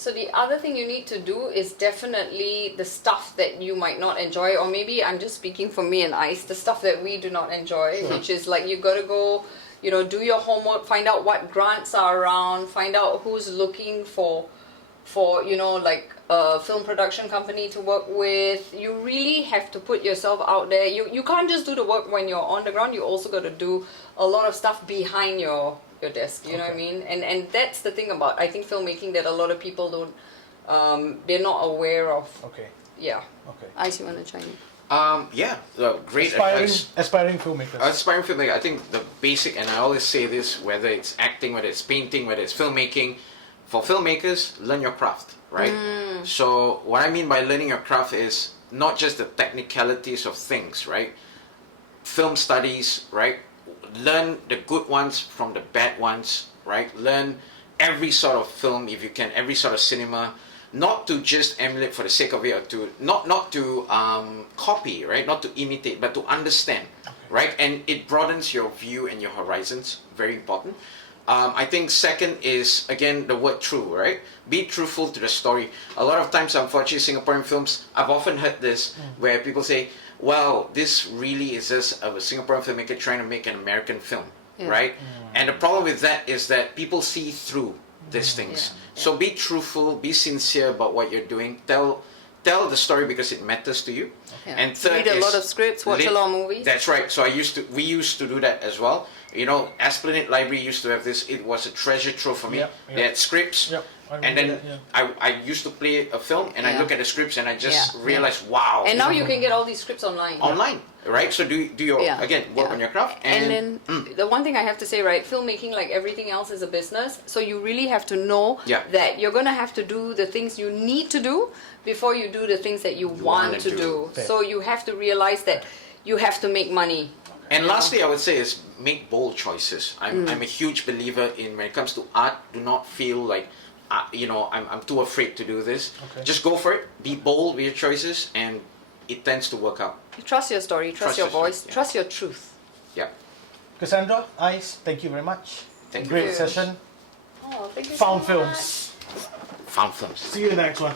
So the other thing you need to do is definitely the stuff that you might not enjoy, or maybe I'm just speaking for me and Ice, the stuff that we do not enjoy, which is like you got to go, you know, do your homework, find out what grants are around, find out who's looking for you know, like a film production company to work with. You really have to put yourself out there. You can't just do the work when you're on the ground. You also got to do a lot of stuff behind your desk, you know what I mean? And that's the thing about, I think, filmmaking that a lot of people don't, they're not aware of. Okay. Yeah. Okay. Ice, you want to chime in? Yeah, great Aspiring, advice. aspiring filmmakers. Aspiring filmmaker, I think the basic, and I always say this, whether it's acting, whether it's painting, whether it's filmmaking, for filmmakers, learn your craft, right? So what I mean by learning your craft is not just the technicalities of things, right? Film studies, right? Learn the good ones from the bad ones, right? Learn every sort of film, if you can, every sort of cinema, not to just emulate for the sake of it, or to not to copy, right? Not to imitate, but to understand, right? And it broadens your view and your horizons. Very important. I think second is, again, the word true, right? Be truthful to the story. A lot of times, unfortunately, Singaporean films, I've often heard this, where people say, well, this really is just a Singaporean filmmaker trying to make an American film, right? And the problem with that is that people see through these things. So be truthful, be sincere about what you're doing. Tell the story because it matters to you. And third, read a lot of scripts, watch a lot of movies. That's right. So we used to do that as well. You know, Esplanade Library used to have this. It was a treasure trove for me. They had scripts. And then I used to play a film and I look at the scripts and I just realized, wow. And now you can get all these scripts online. Online, right? So do your, again, work on your craft. And then the one thing I have to say, right, filmmaking, like everything else, is a business. So you really have to know that you're going to have to do the things you need to do before you do the things that you want to do. So you have to realize that you have to make money. And lastly, I would say is make bold choices. I'm a huge believer in, when it comes to art, do not feel like, you know, I'm too afraid to do this. Just go for it. Be bold with your choices, and it tends to work out. Trust your story. Trust your voice. Trust your truth. Yeah. Cassandra, Ice, thank you very much. Thank you. Great session. Oh, thank you Found so much. Films. FoundFilms. See you in the next one.